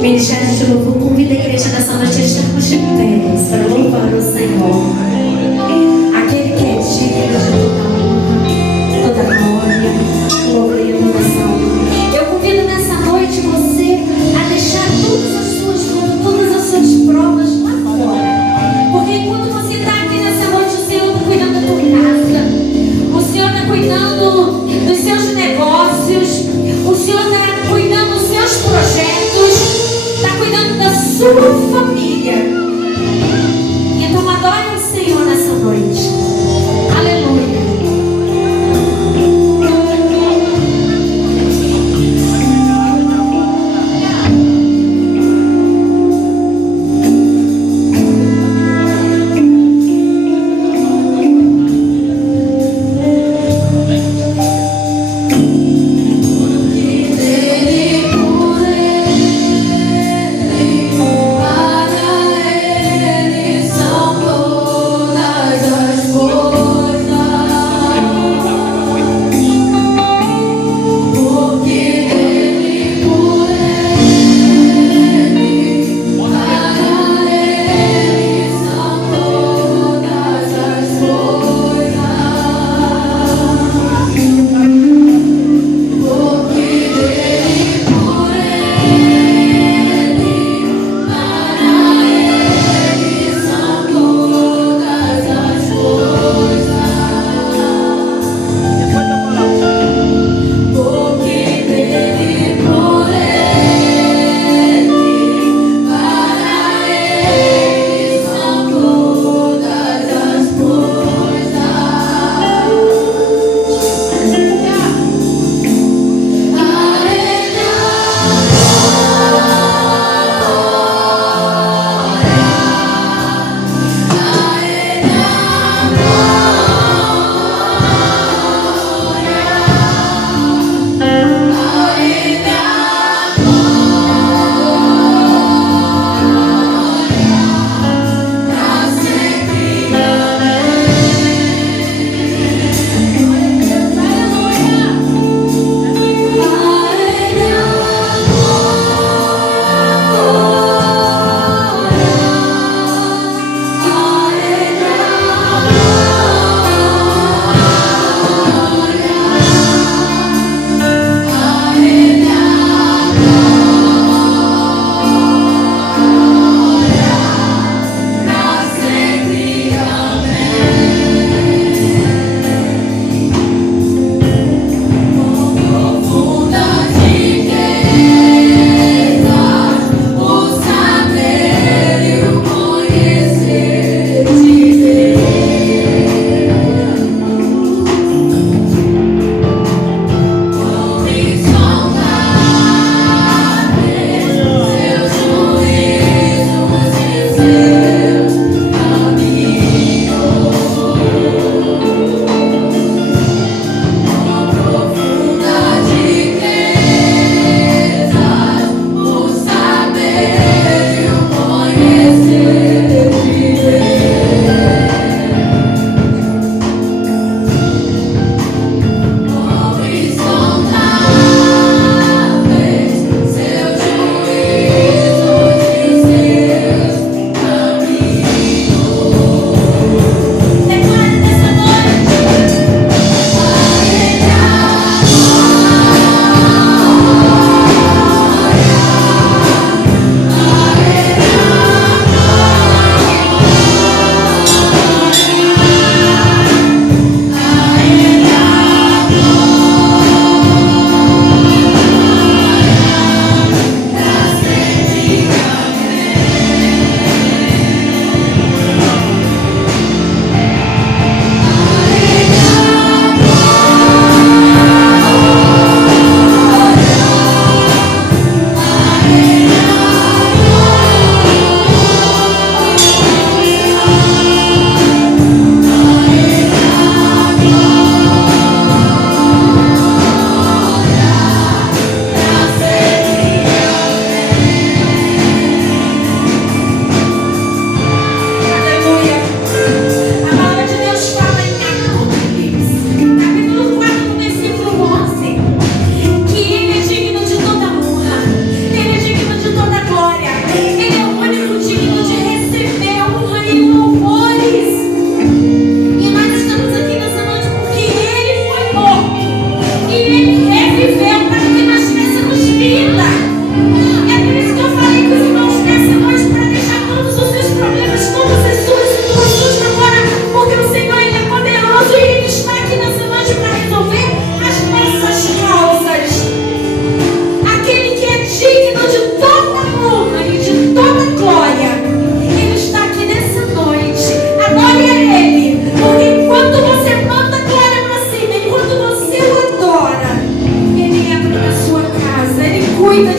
Ministério de Louvor, convida a igreja dessa noite a estarmos de pé para louvar o Senhor. Aquele que é digno de toda glória, louvor e adoração. Eu convido nessa noite você a deixar todas as suas provas lá fora. Porque enquanto você está aqui nessa noite, o Senhor está cuidando da tua casa. O Senhor está cuidando dos seus negócios. O Senhor está cuidando dos seus projetos. Está cuidando da sua família. Então adore o Senhor nessa noite. Aleluia. Para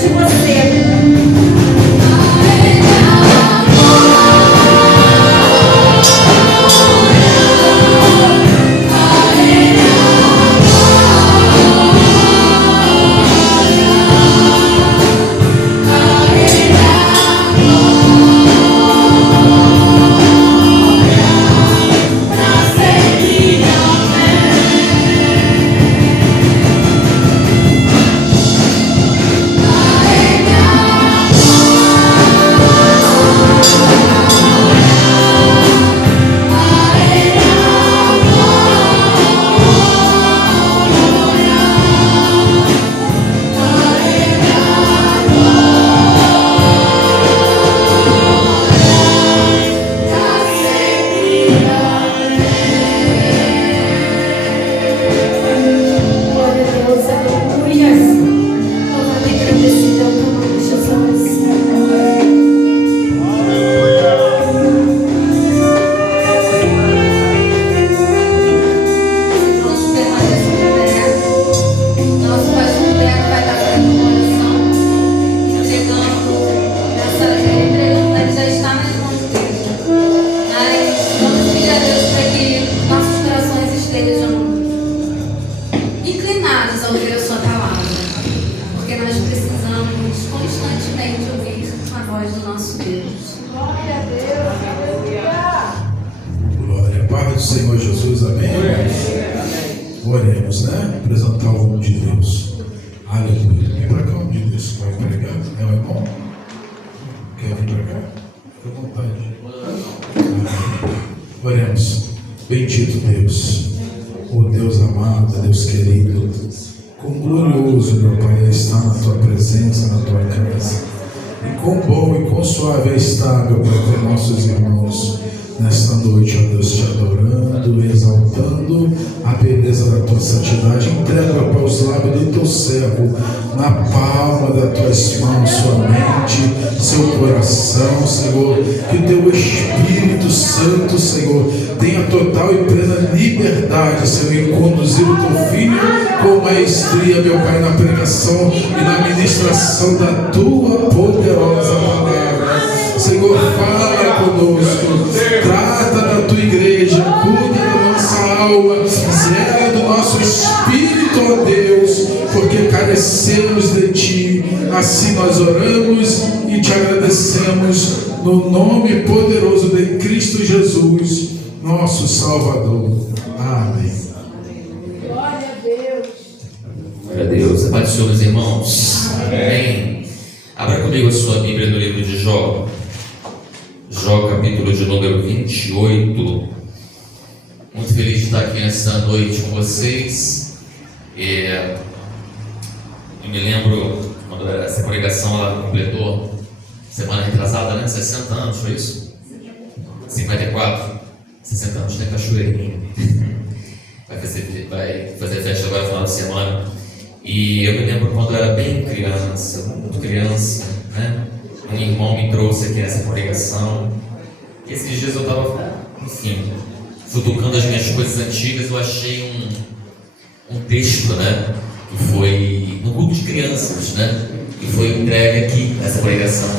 de você. Oremos, né? Apresentar o nome de Deus. Aleluia. Vem para cá, o nome de Deus vai pregar. É o irmão? Quer vir para cá? Fica à vontade. Oremos. Bendito Deus, oh Deus amado, Deus querido, quão glorioso, meu Pai, é estar na Tua presença, na Tua casa. E quão bom e quão suave é estar, meu Pai, com nossos irmãos nesta noite, ó Deus, te adorando, exaltando a beleza da Tua santidade. Entrega, meu Pai, os lábios do Teu servo na palma das Tuas mãos, sua mente, seu coração, Senhor. Que o Teu Espírito Santo, Senhor, tenha total e plena liberdade, Senhor, em conduzir o Teu Filho com maestria, meu Pai, na pregação e na ministração da Tua poderosa palavra. Senhor, fala conosco, trata da Tua igreja, cuida da nossa alma, zela do nosso espírito, ó Deus, porque carecemos de Ti. Assim nós oramos e Te agradecemos no nome poderoso de Cristo Jesus, nosso Salvador. Amém. Glória a Deus. Glória a Deus. A paz do Senhor, meus irmãos. Amém. Abra comigo a sua Bíblia no livro de Jó. Jó, capítulo de número 28. Muito feliz de estar aqui nessa noite com vocês. Eu me lembro quando essa congregação ela completou semana retrasada, né? 60 anos, foi isso? 54. 60 anos, tem cachoeirinha. Vai fazer festa agora no final de semana. E eu me lembro quando eu era bem criança, muito criança, né? Um irmão me trouxe aqui nessa congregação. E esses dias eu estava, enfim, futucando as minhas coisas antigas, eu achei um texto, né? Que foi no grupo de crianças, né? Que foi entregue aqui nessa congregação.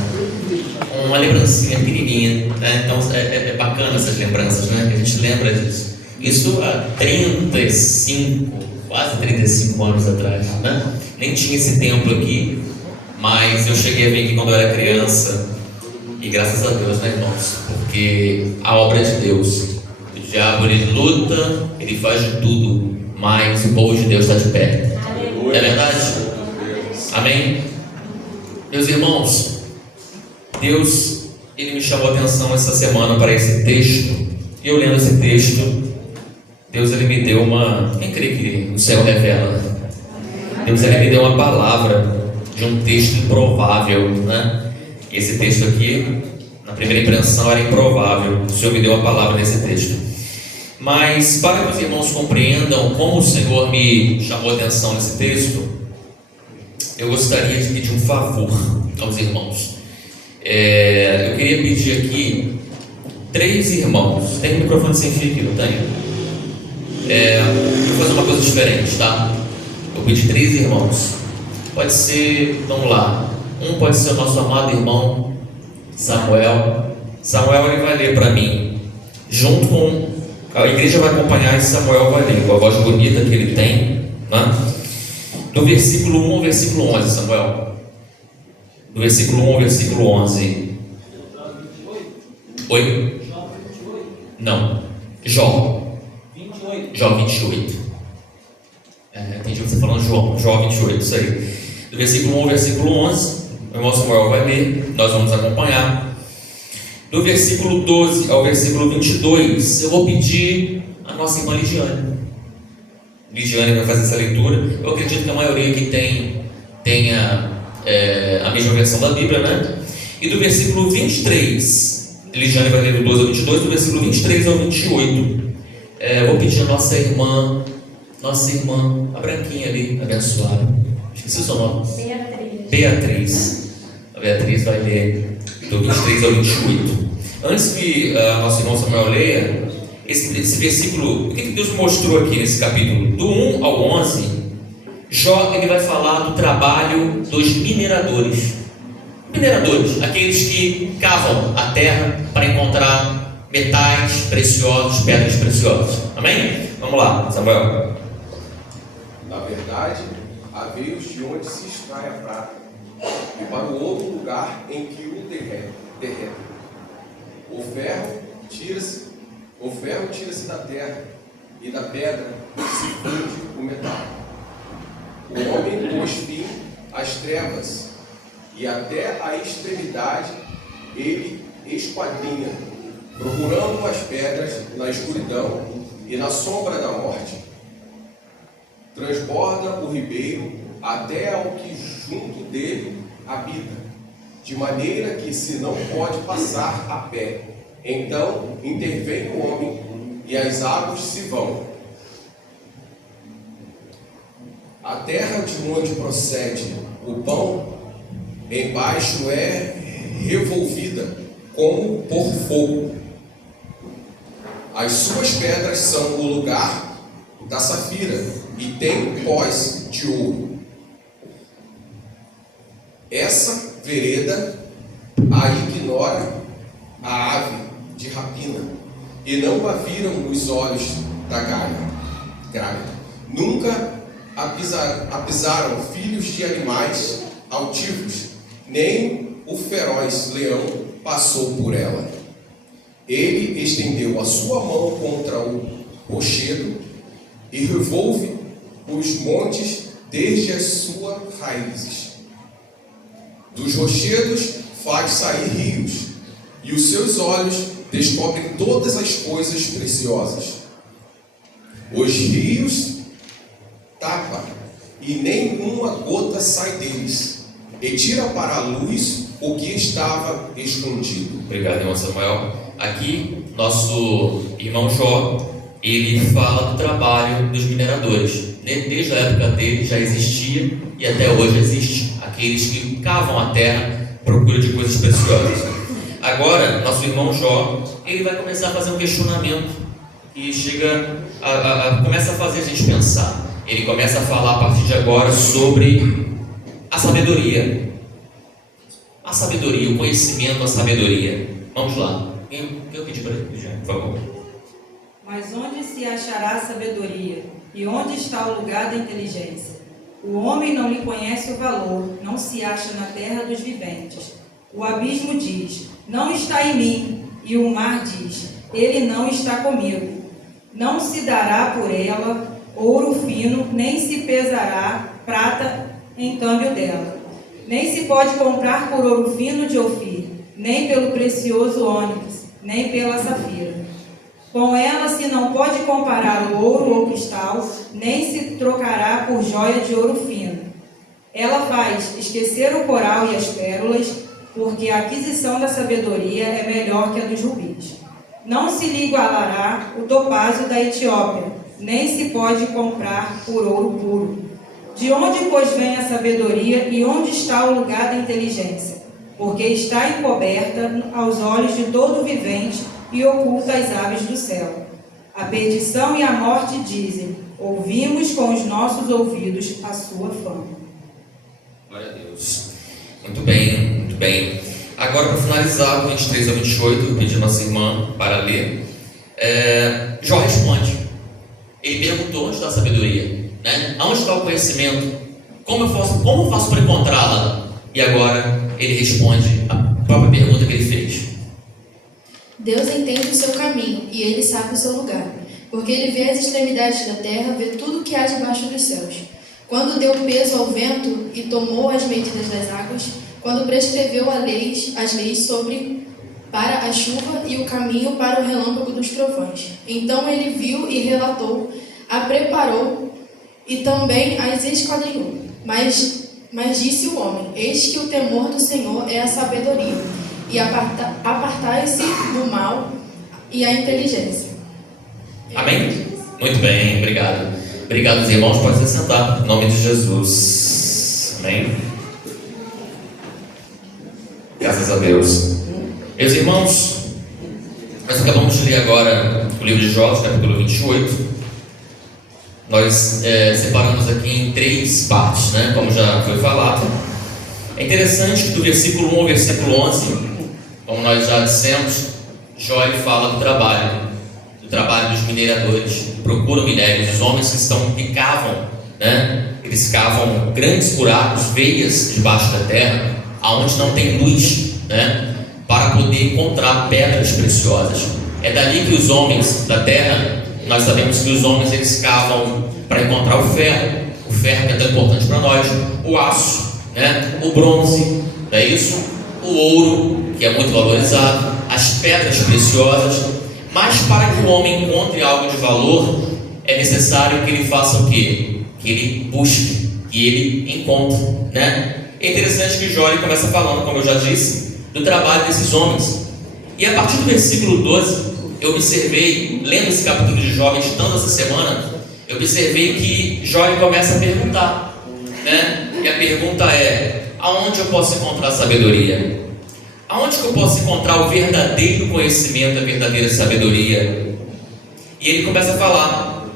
Uma lembrancinha pequenininha, né? Então é bacana essas lembranças, né? Que a gente lembra disso. Isso há 35, quase 35 anos atrás, né? Nem tinha esse templo aqui, mas eu cheguei a vir aqui quando eu era criança. E graças a Deus, né, irmãos? Porque a obra é de Deus. O diabo, ele luta, ele faz de tudo, mas o povo de Deus está de pé. É verdade? Amém? Meus irmãos, Deus, ele me chamou a atenção essa semana para esse texto. E eu lendo esse texto, Deus, ele me deu uma... Quem crê que o céu revela? Deus, ele me deu uma palavra de um texto improvável, né? E esse texto aqui, na primeira impressão, era improvável. O Senhor me deu uma palavra nesse texto. Mas, para que os irmãos compreendam como o Senhor me chamou a atenção nesse texto, eu gostaria de pedir um favor aos irmãos. Eu queria pedir aqui 3 irmãos. Tem um microfone sem fio aqui, não tem? Eu vou fazer uma coisa diferente, tá? Eu pedi 3 irmãos. Pode ser, vamos lá, Um pode ser o nosso amado irmão Samuel. Samuel ele vai ler para mim, junto com a igreja vai acompanhar e Samuel vai ler, com a voz bonita que ele tem, né? Do versículo 1 ao versículo 11, Samuel. Do versículo 1 ao versículo 11. Oi? Não. Jó 28. Entendi o que você está falando, Jó 28, isso aí. Do versículo 1 ao versículo 11, o irmão Samuel vai ler, nós vamos acompanhar. Do versículo 12 ao versículo 22, eu vou pedir a nossa irmã Ligiane. Ligiane vai fazer essa leitura. Eu acredito que a maioria aqui tenha a mesma versão da Bíblia, né? E do versículo 23, Ligiane vai ler do 12 ao 22, do versículo 23 ao 28. Eu vou pedir a nossa irmã, a branquinha ali, abençoada. Esqueci o seu nome. Beatriz. A Beatriz vai ler do 23 ao 28. Antes que nosso irmão Samuel leia, esse versículo, o que Deus mostrou aqui nesse capítulo? Do 1 ao 11, Jó ele vai falar do trabalho dos mineradores. Mineradores, aqueles que cavam a terra para encontrar metais preciosos, pedras preciosas. Amém? Vamos lá, Samuel. Na verdade, há veios de onde se extrai a prata, e para o outro lugar em que o derrete. O ferro tira-se da terra, e da pedra se funde o metal. O homem pôs fim às trevas, e até a extremidade ele esquadrinha, procurando as pedras na escuridão e na sombra da morte. Transborda o ribeiro até ao que junto dele habita, de maneira que se não pode passar a pé. Então intervém o homem e as águas se vão. A terra de onde procede o pão, embaixo é revolvida como por fogo. As suas pedras são o lugar da safira e tem pós de ouro. Essa vereda a ignora a ave de rapina, e não a viram os olhos da grávida. Nunca a pisaram filhos de animais altivos, nem o feroz leão passou por ela. Ele estendeu a sua mão contra o rochedo e revolve os montes desde as suas raízes. Dos rochedos faz sair rios, e os seus olhos descobrem todas as coisas preciosas. Os rios tapa, e nenhuma gota sai deles, e tira para a luz o que estava escondido. Obrigado, irmão Samuel. Aqui, nosso irmão Jó, ele fala do trabalho dos mineradores. Desde a época dele já existia, e até hoje existe, aqueles que cavam a terra à procura de coisas preciosas. Agora, nosso irmão Jó, ele vai começar a fazer um questionamento e começa a fazer a gente pensar. Ele começa a falar a partir de agora sobre a sabedoria. A sabedoria, o conhecimento, a sabedoria. Vamos lá. Eu pedi para ele, por favor. Mas onde se achará a sabedoria? E onde está o lugar da inteligência? O homem não lhe conhece o valor, não se acha na terra dos viventes. O abismo diz, não está em mim, e o mar diz, ele não está comigo. Não se dará por ela ouro fino, nem se pesará prata em câmbio dela. Nem se pode comprar por ouro fino de Ofir, nem pelo precioso ônix, nem pela safira. Com ela se não pode comparar o ouro ou cristal, nem se trocará por joia de ouro fino. Ela faz esquecer o coral e as pérolas, porque a aquisição da sabedoria é melhor que a dos rubis. Não se lhe igualará o topázio da Etiópia, nem se pode comprar por ouro puro. De onde, pois, vem a sabedoria e onde está o lugar da inteligência? Porque está encoberta aos olhos de todo vivente e oculta às aves do céu. A perdição e a morte dizem, ouvimos com os nossos ouvidos a sua fama. Glória a Deus. Muito bem, muito bem. Agora, para finalizar, 23 a 28, eu pedi a nossa irmã para ler. Jó responde. Ele perguntou: onde está a sabedoria? Né? Onde está o conhecimento? Como eu faço para encontrá-la? E agora ele responde a própria pergunta que ele fez. Deus entende o seu caminho e Ele sabe o seu lugar, porque Ele vê as extremidades da terra, vê tudo o que há debaixo dos céus. Quando deu peso ao vento e tomou as medidas das águas, quando prescreveu as leis para a chuva e o caminho para o relâmpago dos trovões. Então Ele viu e relatou, a preparou e também as esquadrinhou. Mas disse o homem: eis que o temor do Senhor é a sabedoria, e apartai-se do mal e a inteligência. Amém? Muito bem, obrigado. Obrigado, irmãos. Pode se sentar, em nome de Jesus. Amém? Graças a Deus. Meus irmãos, nós acabamos de ler agora o livro de Jó, capítulo 28. Nós separamos aqui em 3 partes, né? Como já foi falado. É interessante que do versículo 1 ao versículo 11, como nós já dissemos, Jó ele fala do trabalho dos mineradores, que procuram minérios, os homens que cavam, né? Eles cavam grandes buracos, veias debaixo da terra, aonde não tem luz, né? Para poder encontrar pedras preciosas. É dali que os homens da terra, nós sabemos que os homens eles cavam para encontrar o ferro que é tão importante para nós, o aço, né? O bronze, não é isso? O ouro, que é muito valorizado, as pedras preciosas. Mas para que o homem encontre algo de valor, é necessário que ele faça o quê? Que ele busque, que ele encontre, né? É interessante que Jó começa falando, como eu já disse, do trabalho desses homens. E a partir do versículo 12, eu observei, lendo esse capítulo de Jó, meditando essa semana, eu observei que Jó começa a perguntar, né? E a pergunta é: aonde eu posso encontrar sabedoria? Aonde que eu posso encontrar o verdadeiro conhecimento, a verdadeira sabedoria? E ele começa a falar: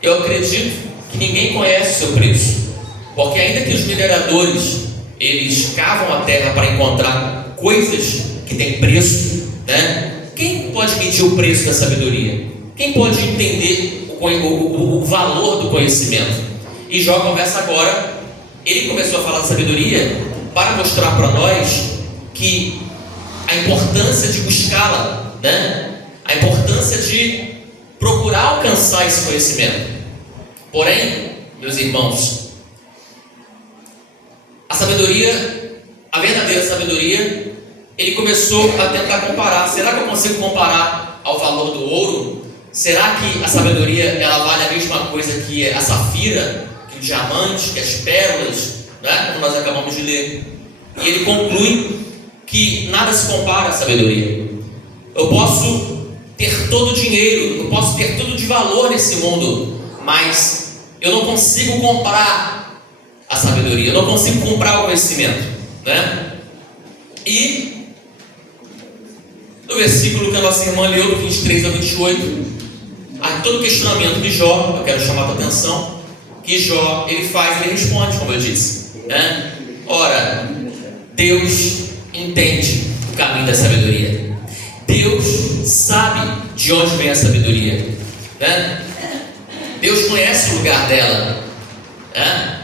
eu acredito que ninguém conhece o seu preço, porque ainda que os mineradores eles cavam a terra para encontrar coisas que têm preço, né? Quem pode medir o preço da sabedoria? Quem pode entender o valor do conhecimento? E Jó começa agora, ele começou a falar de sabedoria para mostrar para nós que a importância de buscá-la, né? A importância de procurar alcançar esse conhecimento. Porém, meus irmãos, a sabedoria, a verdadeira sabedoria, ele começou a tentar comparar. Será que eu consigo comparar ao valor do ouro? Será que a sabedoria ela vale a mesma coisa que a safira, que o diamante, que as pérolas, né? Como nós acabamos de ler. E ele conclui que nada se compara à sabedoria. Eu posso ter todo o dinheiro, eu posso ter tudo de valor nesse mundo, mas eu não consigo comprar a sabedoria, eu não consigo comprar o conhecimento, né? E no versículo que a nossa irmã leu, do 23 a 28, há todo o questionamento de Jó. Eu quero chamar a tua atenção que Jó, ele responde, como eu disse, né? Ora, Deus entende o caminho da sabedoria. Deus sabe de onde vem a sabedoria, né? Deus conhece o lugar dela, né?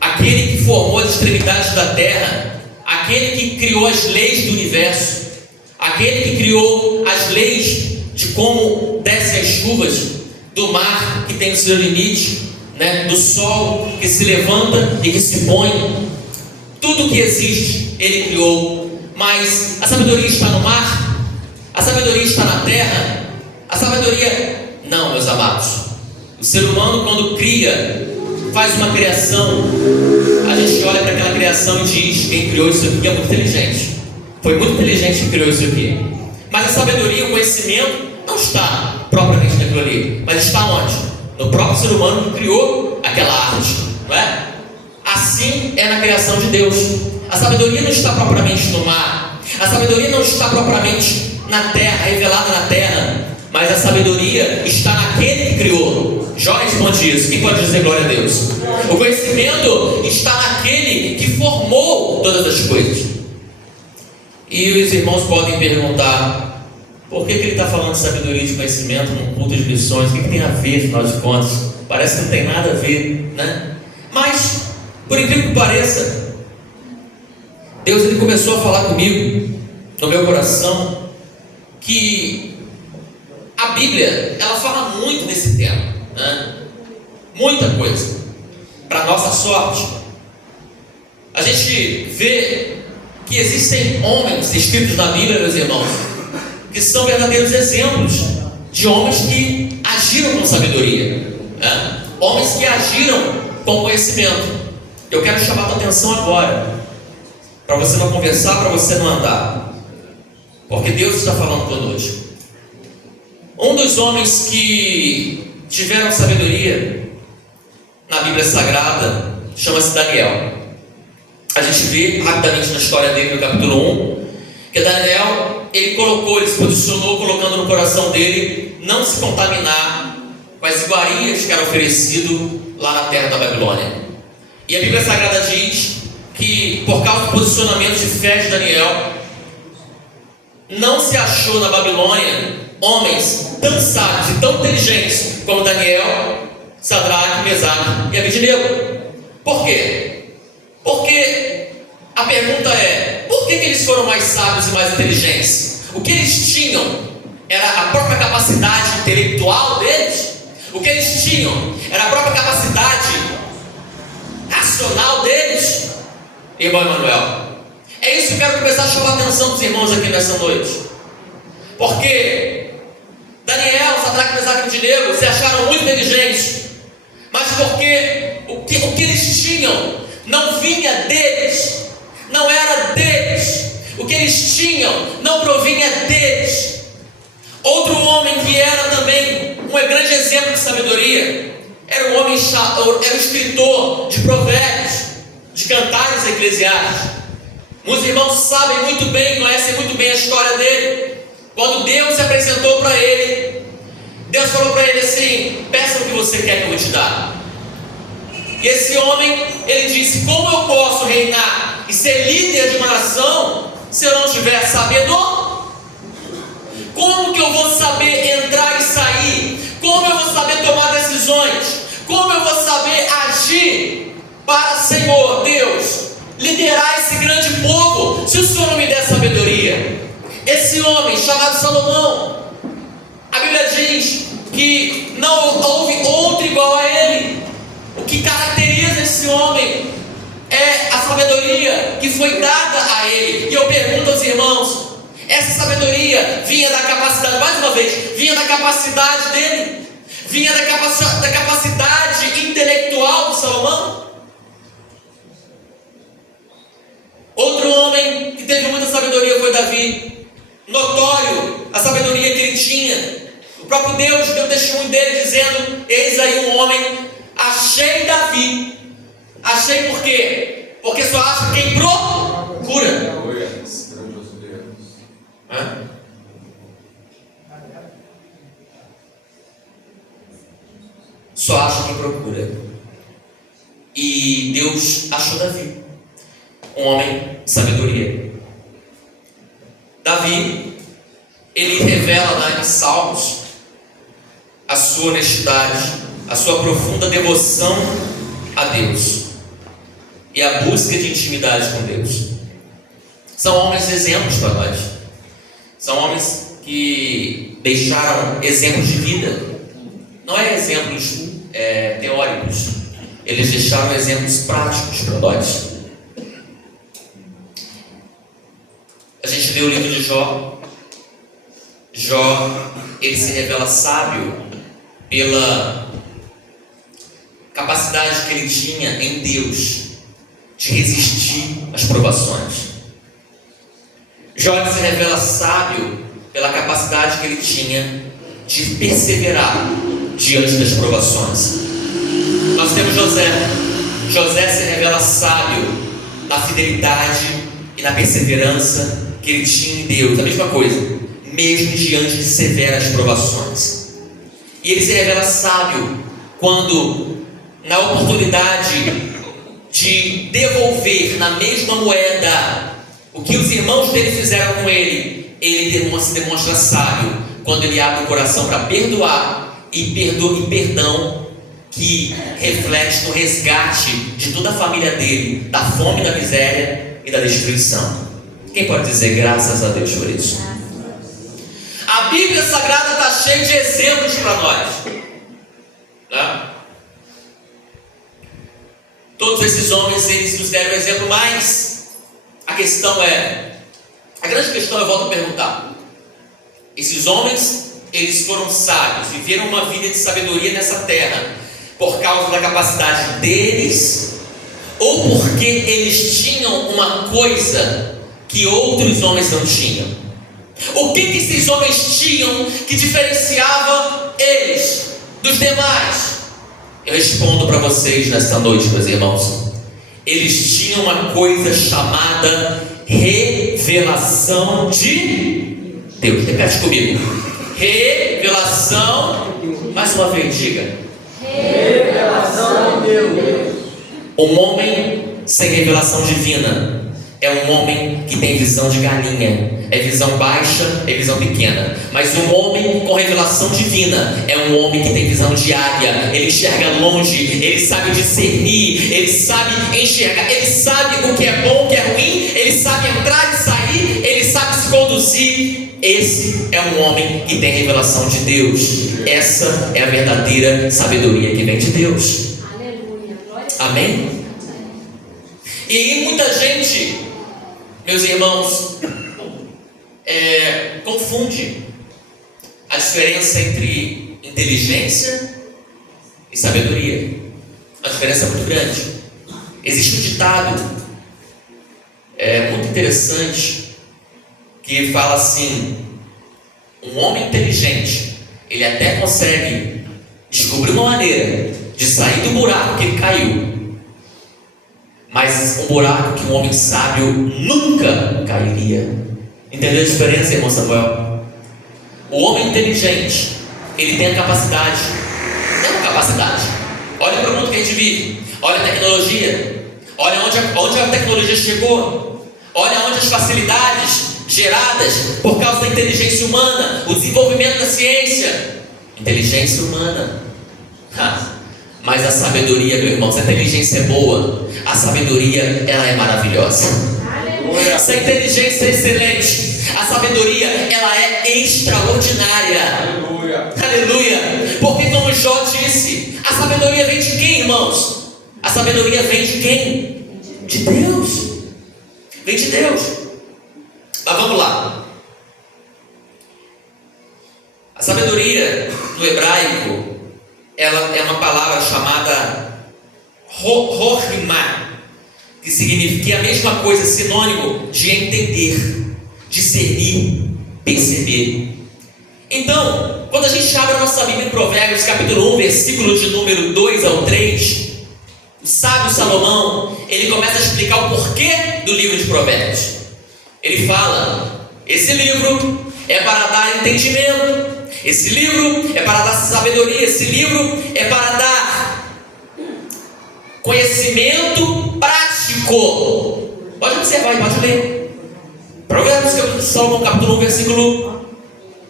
Aquele que formou as extremidades da terra, aquele que criou as leis do universo, aquele que criou as leis de como descem as chuvas, do mar que tem o seu limite, né? Do sol que se levanta e que se põe. Tudo que existe, Ele criou. Mas a sabedoria está no mar? A sabedoria está na terra? A sabedoria... Não, meus amados. O ser humano, quando cria, faz uma criação, a gente olha para aquela criação e diz: quem criou isso aqui é muito inteligente. Foi muito inteligente quem criou isso aqui. Mas a sabedoria, o conhecimento, não está propriamente naquilo ali. Mas está onde? No próprio ser humano que criou aquela arte, não é? Assim é na criação de Deus. A sabedoria não está propriamente no mar. A sabedoria não está propriamente na terra, revelada na terra. Mas a sabedoria está naquele que criou. Jó responde isso. Quem pode dizer glória a Deus? O conhecimento está naquele que formou todas as coisas. E os irmãos podem perguntar: por que ele está falando de sabedoria e de conhecimento num culto de missões? O que tem a ver, afinal de contas? Parece que não tem nada a ver, né? Mas, por incrível que pareça, Deus ele começou a falar comigo, no meu coração, que a Bíblia, ela fala muito desse tema, né? Muita coisa. Para nossa sorte, a gente vê que existem homens escritos na Bíblia, meus irmãos, que são verdadeiros exemplos de homens que agiram com sabedoria, né? Homens que agiram com conhecimento. Eu quero chamar a tua atenção agora, para você não conversar, para você não andar, porque Deus está falando conosco. Um dos homens que tiveram sabedoria na Bíblia Sagrada chama-se Daniel. A gente vê rapidamente na história dele no capítulo 1 que Daniel, ele se posicionou colocando no coração dele não se contaminar com as iguarias que eram oferecidas lá na terra da Babilônia. E a Bíblia Sagrada diz que por causa do posicionamento de fé de Daniel, não se achou na Babilônia homens tão sábios e tão inteligentes como Daniel, Sadraque, Mesaque e Abednego. Por quê? Porque a pergunta é: por que eles foram mais sábios e mais inteligentes? O que eles tinham era a própria capacidade intelectual deles? O que eles tinham era a própria capacidade racional deles? Irmão Emanuel, é isso que eu quero começar a chamar a atenção dos irmãos aqui nessa noite. Porque Daniel, Sadraque, Mesaque e Abednego se acharam muito inteligentes, mas porque o que eles tinham não vinha deles, não era deles. O que eles tinham não provinha deles. Outro homem que era também um grande exemplo de sabedoria era um homem era um escritor de provérbios, de cantares eclesiásticos. Muitos irmãos sabem muito bem, conhecem muito bem a história dele. Quando Deus se apresentou para ele, Deus falou para ele assim: peça o que você quer que eu vou te dar. E esse homem, ele disse: como eu posso reinar e ser líder de uma nação se eu não tiver sabedor? Como que eu vou saber entrar e sair? Como eu vou saber tomar decisões? Como eu vou saber agir para, Senhor Deus, liderar esse grande povo, se o Senhor não me der sabedoria? Esse homem chamado Salomão, a Bíblia diz que não houve outro igual a ele. O que caracteriza esse homem é a sabedoria que foi dada a ele. E eu pergunto aos irmãos: essa sabedoria vinha da capacidade, mais uma vez, vinha da capacidade dele? Vinha da capacidade intelectual do Salomão? Outro homem que teve muita sabedoria foi Davi. Notório a sabedoria que ele tinha. O próprio Deus deu testemunho dele dizendo: eis aí um homem, achei Davi. Achei por quê? Porque só acha quem procura. Só acha quem procura. E Deus achou Davi, um homem de sabedoria. Davi, ele revela lá em Salmos a sua honestidade, a sua profunda devoção a Deus e a busca de intimidade com Deus. São homens exemplos para nós. São homens que deixaram exemplos de vida. Não é exemplos teóricos. Eles deixaram exemplos práticos para nós. A gente lê o livro de Jó. Jó, ele se revela sábio pela capacidade que ele tinha em Deus de resistir às provações. Jó se revela sábio pela capacidade que ele tinha de perseverar diante das provações. Nós temos José. José se revela sábio na fidelidade e na perseverança que ele tinha em Deus. A mesma coisa, mesmo diante de severas provações. E ele se revela sábio quando, na oportunidade de devolver na mesma moeda o que os irmãos dele fizeram com ele, ele se demonstra sábio quando ele abre o coração para perdoar e perdão que reflete no resgate de toda a família dele, da fome, da miséria e da destruição. Quem pode dizer graças a Deus por isso? A Bíblia Sagrada está cheia de exemplos para nós, né? Todos esses homens, eles nos deram um exemplo, mas a grande questão, eu volto a perguntar: esses homens, eles foram sábios, viveram uma vida de sabedoria nessa terra por causa da capacidade deles, ou porque eles tinham uma coisa que outros homens não tinham? O que esses homens tinham que diferenciava eles dos demais? Eu respondo para vocês nesta noite, meus irmãos. Eles tinham uma coisa chamada revelação de Deus. Repete comigo: revelação. Mais uma vez, diga: revelação de Deus. Um homem sem revelação divina é um homem que tem visão de galinha, é visão baixa, é visão pequena. Mas um homem com revelação divina é um homem que tem visão de águia. Ele enxerga longe, ele sabe discernir, ele sabe enxergar, ele sabe o que é bom, o que é ruim, ele sabe entrar e sair, ele sabe se conduzir. Esse é um homem que tem revelação de Deus. Essa é a verdadeira sabedoria que vem de Deus. Amém? E aí muita gente, meus irmãos, confunde a diferença entre inteligência e sabedoria. A diferença é muito grande. Existe um ditado muito interessante que fala assim: um homem inteligente, ele até consegue descobrir uma maneira de sair do buraco que ele caiu, mas um buraco que um homem sábio nunca cairia. Entendeu a diferença, irmão Samuel? O homem inteligente, ele tem a capacidade. Olha para o mundo que a gente vive. Olha a tecnologia. Olha onde a tecnologia chegou. Olha onde as facilidades geradas por causa da inteligência humana, o desenvolvimento da ciência. Inteligência humana. Mas a sabedoria, meu irmão, se a inteligência é boa, a sabedoria, ela é maravilhosa. Se a inteligência é excelente, a sabedoria, ela é extraordinária. Aleluia. Porque como Jó disse, a sabedoria vem de quem, irmãos? A sabedoria vem de quem? De Deus. Vem de Deus. Mas vamos lá. A sabedoria no hebraico, ela é uma palavra chamada Rohimá, que significa que é a mesma coisa, sinônimo de entender, discernir, perceber. Então, quando a gente abre a nossa Bíblia em Provérbios, capítulo 1, versículo de número 2 ao 3, o sábio Salomão, ele começa a explicar o porquê do livro de Provérbios. Ele fala: esse livro é para dar entendimento, esse livro é para dar sabedoria, esse livro é para dar conhecimento prático. Pode observar e pode ler. Provérbios, Salomão, capítulo 1, versículo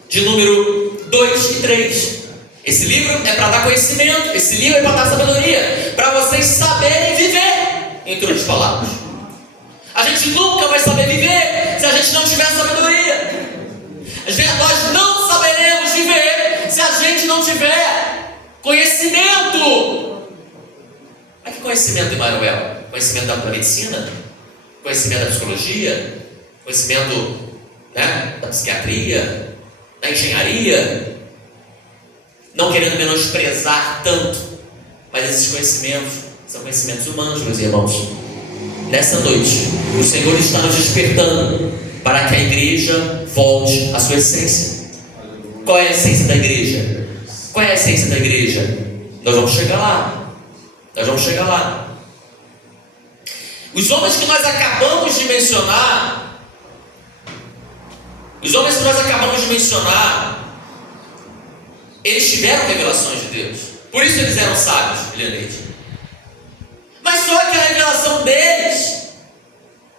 de número 2 e 3. Esse livro é para dar conhecimento, esse livro é para dar sabedoria, para vocês saberem viver, entre outras palavras. A gente nunca vai saber viver se a gente não tiver sabedoria. Nós não saberemos viver se a gente não tiver conhecimento. Mas que conhecimento, Emanuel? Conhecimento da medicina? Conhecimento da psicologia? Conhecimento, da psiquiatria? Da engenharia? Não querendo menosprezar tanto, mas esses conhecimentos são conhecimentos humanos, meus irmãos. Nessa noite, o Senhor está nos despertando para que a igreja volte à sua essência. Qual é a essência da igreja? Qual é a essência da igreja? Nós vamos chegar lá. Nós vamos chegar lá. Os homens que nós acabamos de mencionar, eles tiveram revelações de Deus. Por isso eles eram sábios, Elianeide. Mas Mas só que a revelação deles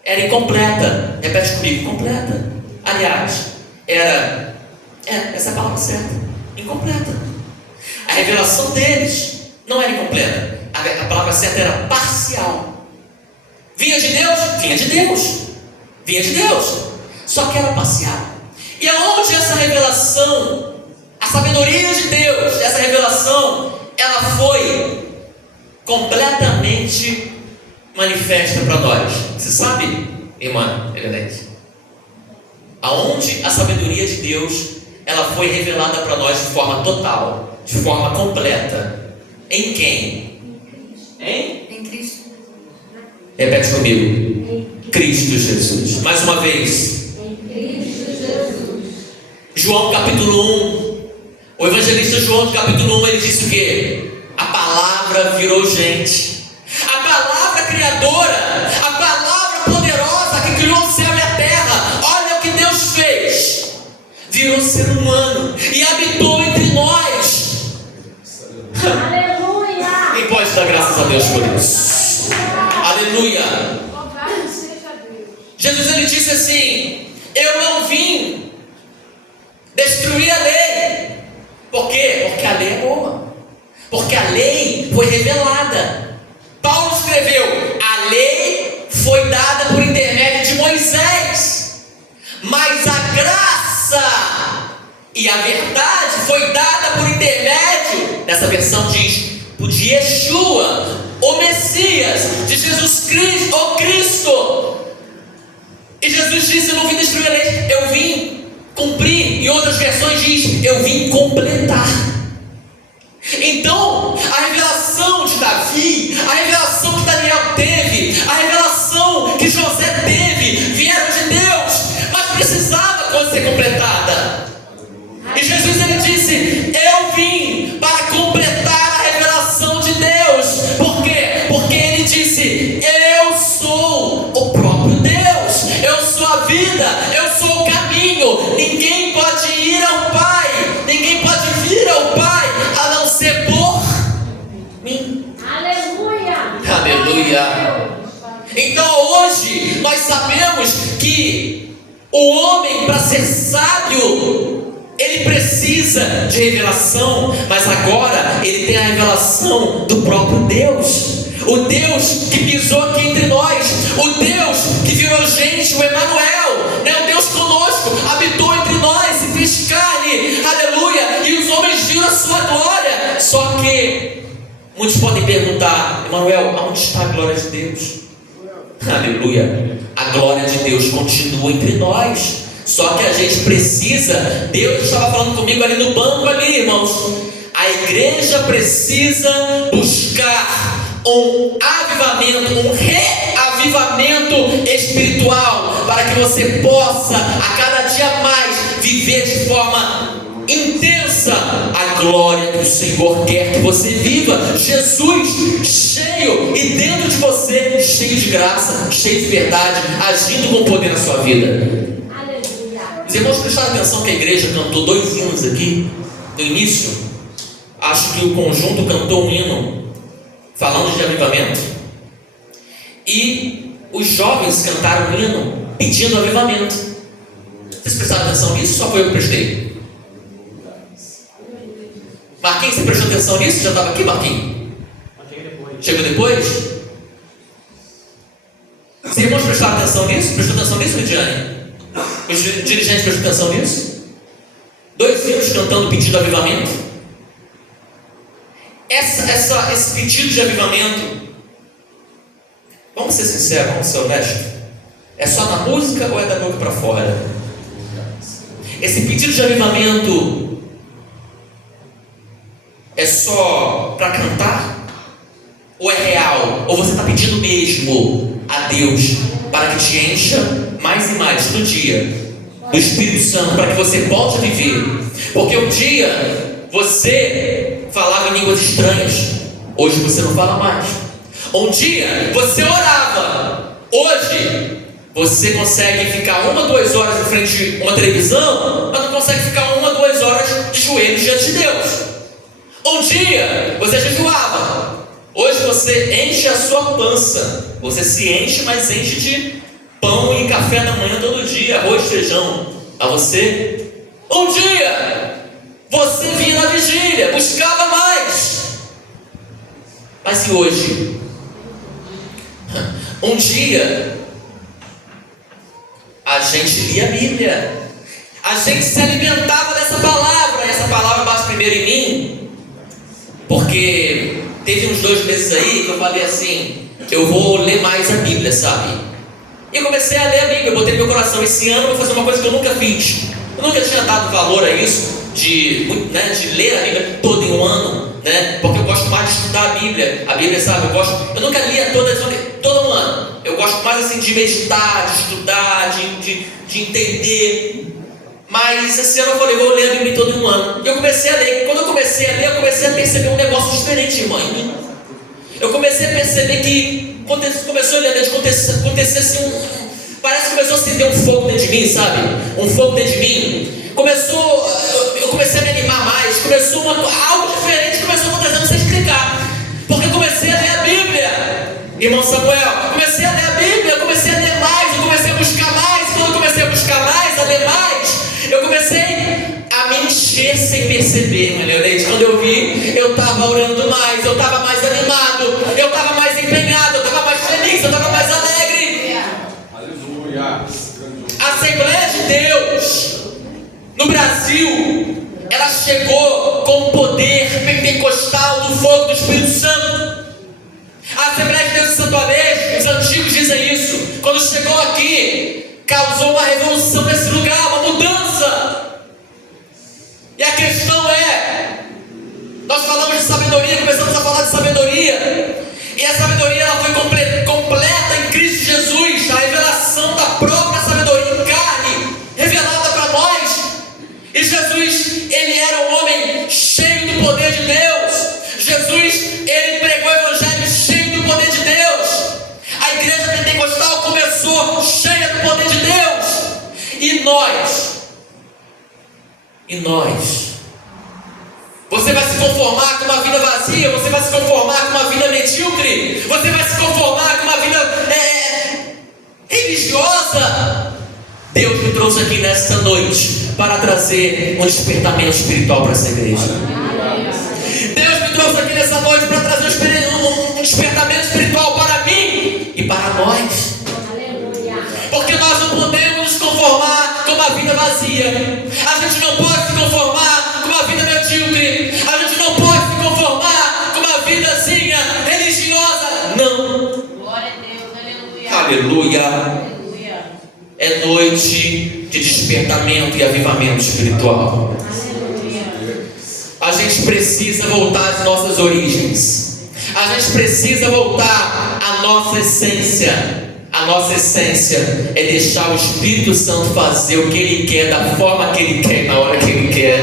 era incompleta. Repete comigo, incompleta. Aliás, essa é a palavra certa, incompleta. A revelação deles não era incompleta. A palavra certa era parcial. Vinha de Deus? Vinha de Deus. Vinha de Deus. Só que era parcial. E aonde essa revelação, a sabedoria de Deus, essa revelação, ela foi completamente manifesta para nós. Você sabe, irmã Helene? Aonde a sabedoria de Deus, ela foi revelada para nós de forma total, de forma completa. Em quem? Em Cristo. Repete comigo. Cristo Jesus. Mais uma vez. João capítulo 1. O evangelista João capítulo 1, ele disse o quê? A palavra virou gente. A palavra criadora, a palavra poderosa que criou o céu e a terra. Olha o que Deus fez. Virou ser humano e habitou entre nós. Aleluia! Quem pode dar graças a Deus por isso? Aleluia! Jesus, ele disse assim: eu não vim destruir a lei. Por quê? Porque a lei é boa. Porque a lei foi revelada. Paulo escreveu: a lei foi dada por intermédio de Moisés, mas a graça e a verdade foi dada por intermédio, nessa versão diz, de Yeshua, o Messias, de Jesus Cristo, o Cristo. E Jesus disse: eu não vim destruir a lei, eu vim cumprir. Em outras versões diz: eu vim completar. Então, a revelação de Davi, a revelação que Daniel teve, a revelação que José teve, vieram de Deus, mas precisava ser completada. E Jesus, ele disse: eu vim para completar a revelação de Deus. Por quê? Porque ele disse: eu sou o próprio Deus, eu sou a vida, eu sou o caminho. Ninguém pode ir ao Pai, ninguém pode vir ao Pai a não ser por mim. Aleluia! Aleluia! Então hoje nós sabemos que o homem, para ser sábio, ele precisa de revelação, mas agora ele tem a revelação do próprio Deus. O Deus que pisou aqui entre nós, o Deus que virou gente, o Emanuel, né? O Deus conosco, habitou entre nós e fez carne, aleluia, e os homens viram a sua glória. Só que muitos podem perguntar: Emanuel, aonde está a glória de Deus? Aleluia, a glória de Deus continua entre nós, só que a gente precisa. Deus estava falando comigo ali no banco ali, irmãos. A igreja precisa buscar um avivamento, um reavivamento espiritual, para que você possa a cada dia mais viver de forma intensa a glória que o Senhor quer que você viva. Jesus cheio e dentro de você, cheio de graça, cheio de verdade, agindo com poder na sua vida. Aleluia! Os irmãos prestaram atenção que a igreja cantou 2 hinos aqui no início. Acho que o conjunto cantou um hino falando de avivamento, e os jovens cantaram um hino pedindo avivamento. Vocês prestaram atenção nisso? Só foi eu que prestei? Marquinhos, você prestou atenção nisso? Já estava aqui, Marquinhos? Chegou depois? Os irmãos prestaram atenção nisso? Prestou atenção nisso, Lidiane? Os dirigentes prestaram atenção nisso? 2 hinos cantando pedindo avivamento. Esse pedido de avivamento, vamos ser sinceros, vamos ser honestos, é só na música ou é da boca para fora? Esse pedido de avivamento é só para cantar? Ou é real? Ou você está pedindo mesmo a Deus para que te encha mais e mais no dia do Espírito Santo, para que você volte a viver? Porque um dia você falava em línguas estranhas, hoje você não fala mais. Um dia você orava, hoje você consegue ficar 1 ou 2 horas em frente a uma televisão, mas não consegue ficar 1 ou 2 horas de joelhos diante de Deus. Um dia você jejuava, Hoje você enche a sua pança. Você se enche, mas enche de pão e café da manhã todo dia, arroz, feijão. A você, um dia, você vinha na vigília, buscava mais. Mas e hoje? Um dia, a gente lia a Bíblia, a gente se alimentava dessa palavra. Essa palavra bate primeiro em mim, porque teve uns 2 meses aí que eu falei assim: eu vou ler mais a Bíblia, sabe? E eu comecei a ler a Bíblia, eu botei no meu coração: esse ano eu vou fazer uma coisa que eu nunca fiz. Eu nunca tinha dado valor a isso, de ler a Bíblia toda em um ano, né? Porque eu gosto mais de estudar a Bíblia, sabe? Eu nunca lia todo um ano. Eu gosto mais assim de meditar, de estudar, de entender. Mas esse ano eu falei: vou ler a Bíblia todo em um ano. E eu comecei a ler. Quando eu comecei a ler, eu comecei a perceber um negócio diferente, irmã, em mim. Eu comecei a perceber que começou a acontecer assim parece que começou a acender um fogo dentro de mim, sabe? Um fogo dentro de mim. Eu comecei a me animar mais. Algo diferente começou a acontecer, não sei explicar. Porque eu comecei a ler a Bíblia, irmão Samuel. Comecei a ler a Bíblia, comecei a ler mais, eu comecei a buscar mais. Quando eu comecei a buscar mais, a ler mais, eu comecei a me encher sem perceber, irmã Leonete. Quando eu vi, eu estava orando mais, eu estava mais animado, eu estava mais empenhado, eu estava mais feliz, eu estava mais alegre. A Assembleia de Deus no Brasil, ela chegou com o poder pentecostal do fogo do Espírito Santo. A Assembleia de Deus de Santo Aleixo, os antigos dizem isso, quando chegou aqui, causou uma revolução nesse lugar, uma mudança. E a questão é, nós falamos de sabedoria, começamos a falar de sabedoria, e a sabedoria ela foi completa em Cristo Jesus, a revelação da própria sabedoria em carne, revelada para nós. E Jesus, ele era um homem cheio do poder de Deus. Jesus, ele pregou o evangelho cheio do poder de Deus. A igreja pentecostal começou cheia do poder de Deus. E nós, você vai se conformar com uma vida vazia, você vai se conformar com uma vida medíocre, você vai se conformar com uma vida religiosa. Deus me trouxe aqui nesta noite para trazer um despertamento espiritual para essa igreja. Deus me trouxe aqui nessa noite para trazer um despertamento espiritual para mim e para nós. Porque nós não podemos nos conformar com uma vida vazia. A gente não pode se conformar com uma vida medíocre. A gente não pode se conformar com uma vidazinha religiosa. Não. Glória a Deus, aleluia. Aleluia. É noite de despertamento e avivamento espiritual. A gente precisa voltar às nossas origens. A gente precisa voltar à nossa essência. A nossa essência é deixar o Espírito Santo fazer o que Ele quer, da forma que Ele quer, na hora que Ele quer.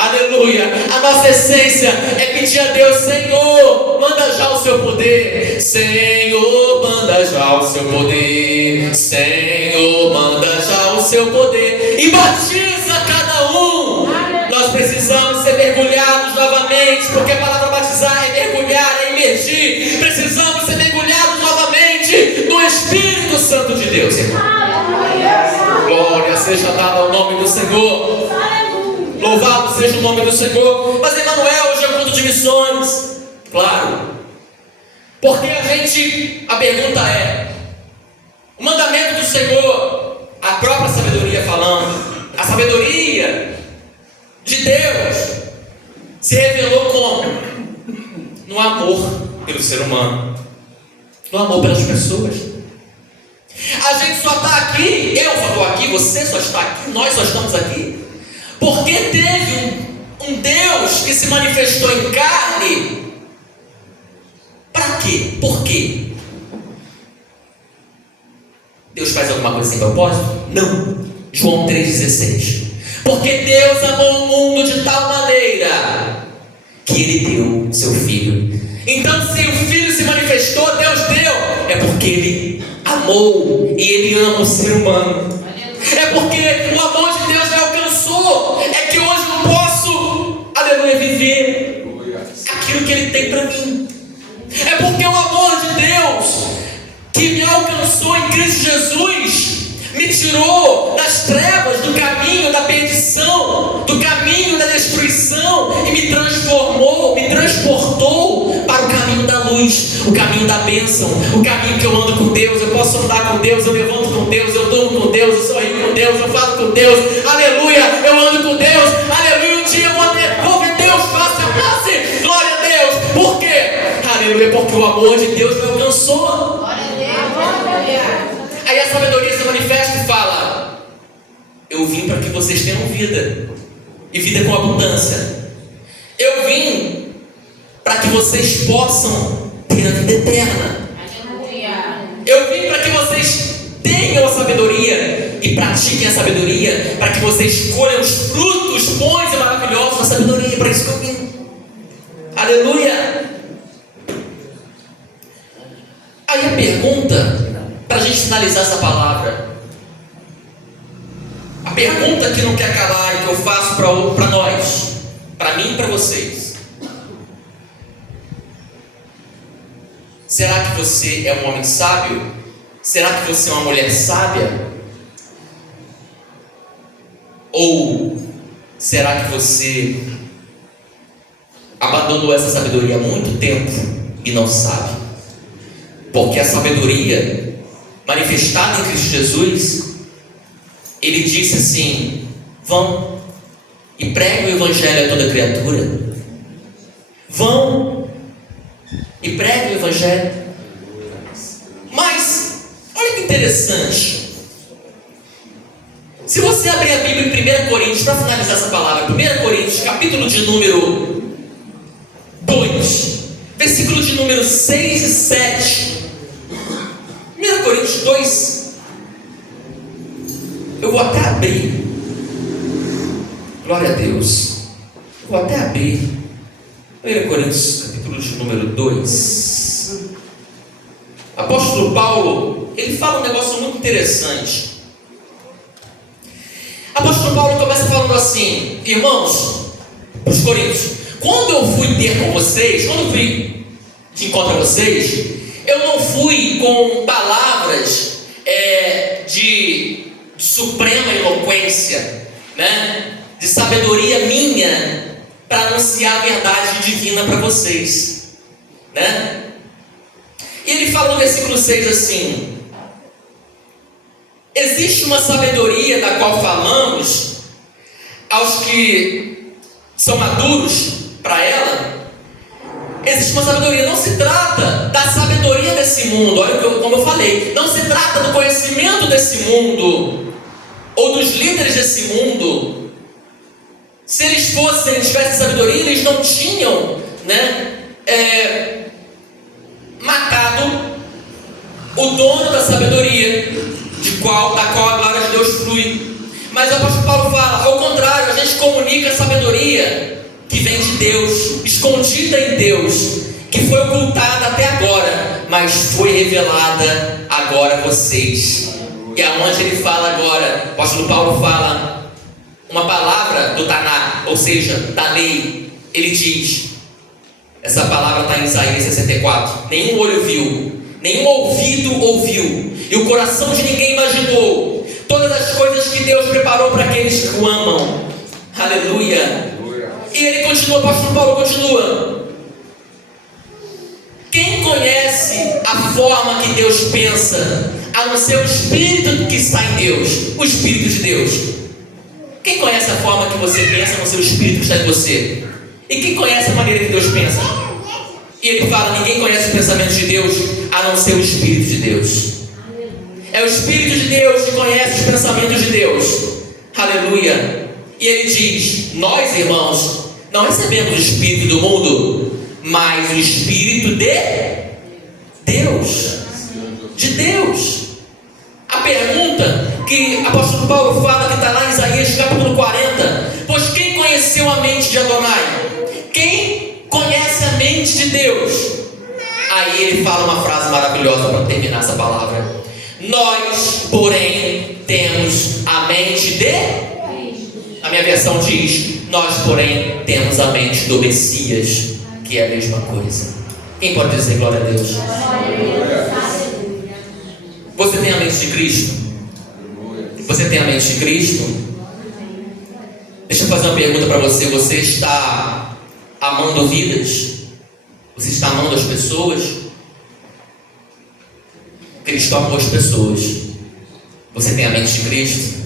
Aleluia. A nossa essência é pedir a Deus: Senhor, manda já o seu poder. Senhor, manda já o seu poder. Senhor, manda já o seu poder. E batiza cada um. Nós precisamos ser mergulhados novamente, porque a palavra batizar é mergulhar, é imergir. Precisamos ser mergulhados novamente no Espírito Santo de Deus, irmão. Glória seja dada ao nome do Senhor. Louvado seja o nome do Senhor. Mas Emanuel, hoje é culto de missões. Claro. Porque a pergunta é: o mandamento do Senhor, a própria sabedoria falando, a sabedoria de Deus se revelou como? No amor pelo ser humano, no amor pelas pessoas. A gente só está aqui, eu só estou aqui, você só está aqui, nós só estamos aqui porque teve um Deus que se manifestou em carne. Para quê? Por quê? Deus faz alguma coisa sem propósito? Não. João 3,16. Porque Deus amou o mundo de tal maneira que Ele deu seu Filho. Então, se o Filho se manifestou, Deus deu, é porque Ele amou e Ele ama o ser humano. É porque o amor de Deus me alcançou. É que hoje eu posso, aleluia, viver aquilo que Ele tem para mim. É porque o amor de Deus que me alcançou em Cristo Jesus me tirou das trevas, do caminho da perdição, do caminho da destruição e me transformou, me transportou para o caminho da luz, o caminho da bênção, o caminho que eu ando com Deus. Eu posso andar com Deus, eu levanto com Deus, eu durmo com Deus, eu sorrio com Deus, eu falo com Deus, aleluia, eu ando com Deus, aleluia. Um dia eu vou ver Deus face a face, glória a Deus. Por quê? Aleluia, porque o amor de Deus me alcançou. Glória a Deus. Aí a sabedoria se manifesta e fala: eu vim para que vocês tenham vida, e vida com abundância. Eu vim para que vocês possam ter a vida eterna. Aleluia. Eu vim para que vocês tenham a sabedoria e pratiquem a sabedoria, para que vocês colham os frutos bons e maravilhosos da sabedoria. Para isso que eu vim. Aleluia. Aí a pergunta, para a gente finalizar essa palavra, a pergunta que não quer calar e que eu faço para nós, para mim e para vocês: será que você é um homem sábio? Será que você é uma mulher sábia? Ou será que você abandonou essa sabedoria há muito tempo e não sabe? Porque a sabedoria manifestada em Cristo Jesus, Ele disse assim: vão e preguem o Evangelho a toda criatura. Vão e preguem o Evangelho. Mas, olha que interessante. Se você abrir a Bíblia em 1 Coríntios, para finalizar essa palavra, 1 Coríntios, capítulo de número 2, versículo de número 6 e 7. 1 Coríntios 2, eu vou até abrir, glória a Deus, vou até abrir, 1 Coríntios, capítulo de número 2, apóstolo Paulo, ele fala um negócio muito interessante. Apóstolo Paulo começa falando assim: irmãos, para os coríntios, quando eu fui ter com vocês, quando eu fui de encontro a vocês, eu não fui com palavras de suprema eloquência, né? De sabedoria minha, para anunciar a verdade divina para vocês, né? E ele fala no versículo 6 assim: existe uma sabedoria da qual falamos aos que são maduros para ela. Existe uma sabedoria, não se trata da sabedoria desse mundo, olha como eu falei, não se trata do conhecimento desse mundo, ou dos líderes desse mundo. Se eles tivessem sabedoria, eles não tinham, né, matado o dono da sabedoria, da qual a glória de Deus flui. Mas o apóstolo Paulo fala, ao contrário, a gente comunica a sabedoria que vem de Deus, escondida em Deus, que foi ocultada até agora, mas foi revelada agora a vocês. E aonde ele fala agora, o apóstolo Paulo fala uma palavra do Taná, ou seja, da lei. Ele diz, essa palavra está em Isaías 64, nenhum olho viu, nenhum ouvido ouviu, e o coração de ninguém imaginou todas as coisas que Deus preparou para aqueles que o amam. Aleluia. E ele continua, o apóstolo Paulo continua: quem conhece a forma que Deus pensa, a não ser o Espírito que está em Deus, o Espírito de Deus? Quem conhece a forma que você pensa, a não ser o Espírito que está em você? E quem conhece a maneira que Deus pensa? E ele fala, ninguém conhece os pensamentos de Deus, a não ser o Espírito de Deus. É o Espírito de Deus que conhece os pensamentos de Deus. Aleluia. E ele diz, nós, irmãos, não recebemos o Espírito do mundo, mas o Espírito de Deus. De Deus. A pergunta que o apóstolo Paulo fala, que está lá em Isaías capítulo 40, pois quem conheceu a mente de Adonai? Quem conhece a mente de Deus? Aí ele fala uma frase maravilhosa para terminar essa palavra: nós, porém, temos a mente de... A minha versão diz, nós, porém, temos a mente do Messias, que é a mesma coisa. Quem pode dizer glória a Deus? Você tem a mente de Cristo? Você tem a mente de Cristo? Deixa eu fazer uma pergunta para você. Você está amando vidas? Você está amando as pessoas? Cristo amou as pessoas. Você tem a mente de Cristo?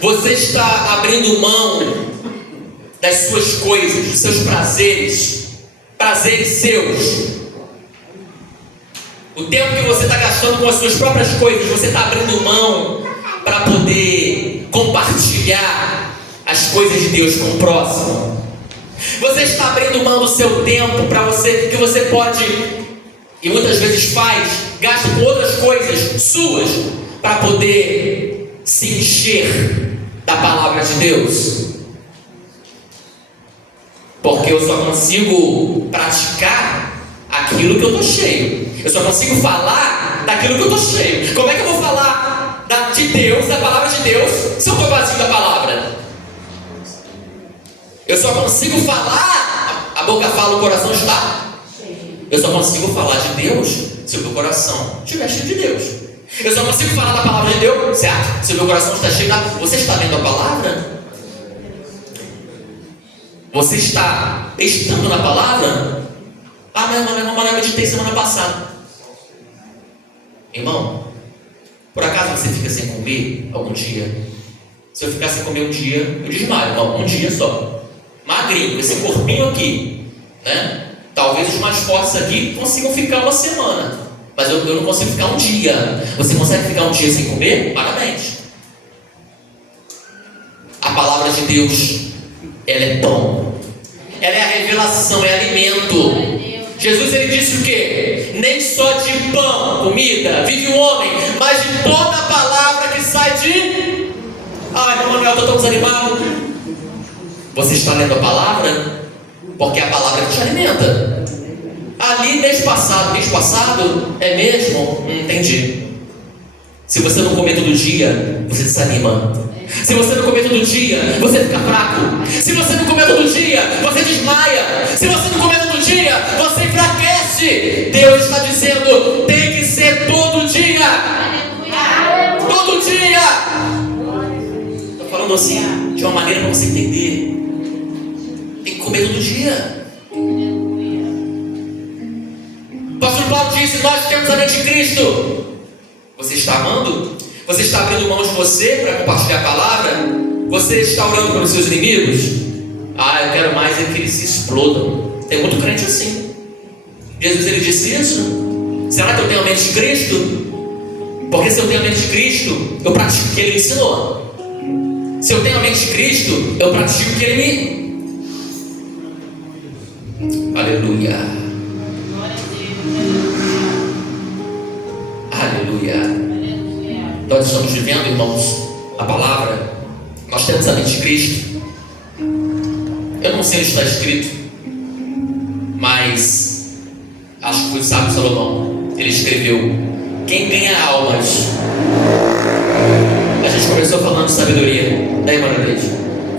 Você está abrindo mão das suas coisas, dos seus prazeres seus? O tempo que você está gastando com as suas próprias coisas, você está abrindo mão para poder compartilhar as coisas de Deus com o próximo? Você está abrindo mão do seu tempo para você, que você pode, e muitas vezes faz, gasta com outras coisas suas, para poder se encher da palavra de Deus? Porque eu só consigo praticar aquilo que eu estou cheio. Eu só consigo falar daquilo que eu estou cheio. Como é que eu vou falar de Deus, da palavra de Deus, se eu estou vazio da palavra? Eu só consigo falar, a boca fala, o coração está. Eu só consigo falar de Deus se o meu coração estiver cheio de Deus. Eu só consigo falar da palavra de Deus, certo? Se o meu coração está cheio da... Você está lendo a palavra? Você está estando na palavra? Ah, mas eu meditei semana passada. Irmão, por acaso você fica sem comer algum dia? Se eu ficar sem comer um dia, eu desmaio. Não, um dia só. Magrinho, com esse corpinho aqui, né? Talvez os mais fortes aqui consigam ficar uma semana, mas eu não consigo ficar um dia. Você consegue ficar um dia sem comer? Parabéns. A palavra de Deus, ela é pão, ela é a revelação, é alimento. Jesus, ele disse o quê? Nem só de pão, comida, vive o homem, mas de toda a palavra que sai de... Ai, meu Manuel, eu estou tão desanimado. Você está lendo a palavra? Porque é a palavra que te alimenta. Ali, mês passado, é mesmo? Entendi. Se você não comer todo dia, você desanima. Se você não comer todo dia, você fica fraco. Se você não comer todo dia, você desmaia. Se você não comer todo dia, você enfraquece. Deus está dizendo, tem que ser todo dia. Todo dia. Estou falando assim, de uma maneira para você entender. Tem que comer todo dia. O pastor Paulo disse, nós temos a mente de Cristo. Você está amando? Você está abrindo mão de você para compartilhar a palavra? Você está orando pelos seus inimigos? Ah, eu quero mais é que eles se explodam. Tem muito crente assim. Jesus, ele disse isso? Será que eu tenho a mente de Cristo? Porque se eu tenho a mente de Cristo, eu pratico o que ele me ensinou. Se eu tenho a mente de Cristo, eu pratico o que ele me... Aleluia. Aleluia. Nós estamos vivendo, irmãos, a palavra. Nós temos a mente de Cristo. Eu não sei onde está escrito, mas acho que foi o sábio Salomão. Ele escreveu: quem ganha almas. A gente começou falando de sabedoria. Daí, Maranete,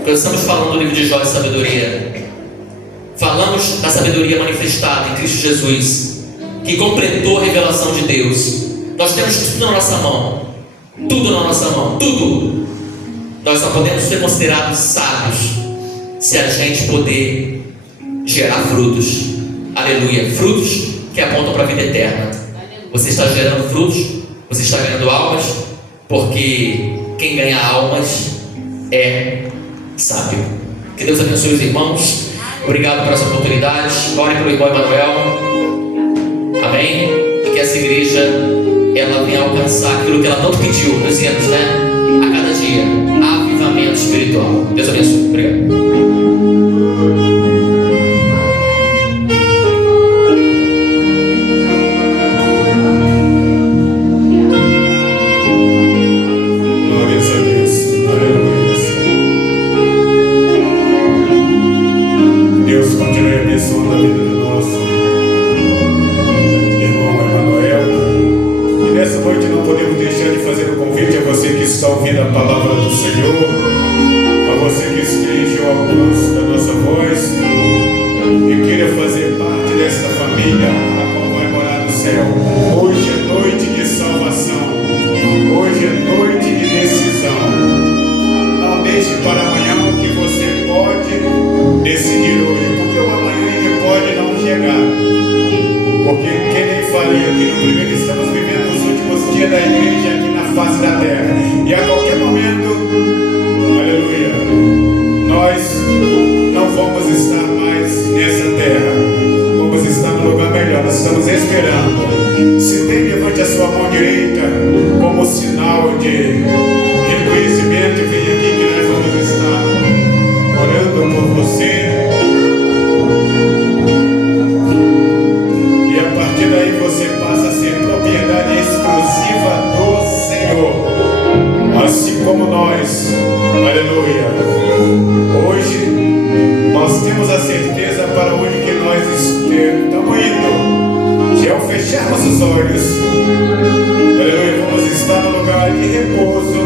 começamos falando do livro de Jó de sabedoria. Falamos da sabedoria manifestada em Cristo Jesus, que completou a revelação de Deus. Nós temos tudo na nossa mão. Tudo na nossa mão. Tudo. Nós só podemos ser considerados sábios se a gente poder gerar frutos. Aleluia. Frutos que apontam para a vida eterna. Você está gerando frutos? Você está ganhando almas? Porque quem ganha almas é sábio. Que Deus abençoe os irmãos. Obrigado por essa oportunidade. Ore pelo irmão Emanuel. Amém? E que essa igreja, ela venha alcançar aquilo que ela tanto pediu nos anos, né? A cada dia. Avivamento espiritual. Deus abençoe. Obrigado. Família E a qualquer momento, aleluia, nós não vamos estar mais nessa terra. Vamos estar no lugar melhor. Nós estamos esperando. Se tem, levante a sua mão direita como sinal de reconhecimento e vem aqui que nós vamos estar orando por você. E a partir daí você passa a ser propriedade exclusiva do Senhor. Assim como nós, aleluia. Hoje nós temos a certeza para onde que nós estamos indo. Que ao fecharmos os olhos, aleluia, vamos estar no lugar de repouso,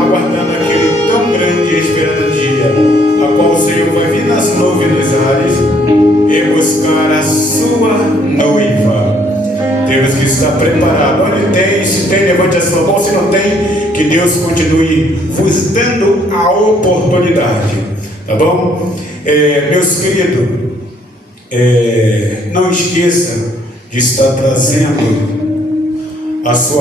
aguardando aquele tão grande e esperado dia, a qual o Senhor vai vir nas nuvens dos ares e buscar a sua noiva. Temos que estar preparados. Onde tem, se tem, levante a sua mão. Se não tem, que Deus continue vos dando a oportunidade. Tá bom? Meus queridos, não esqueça de estar trazendo a sua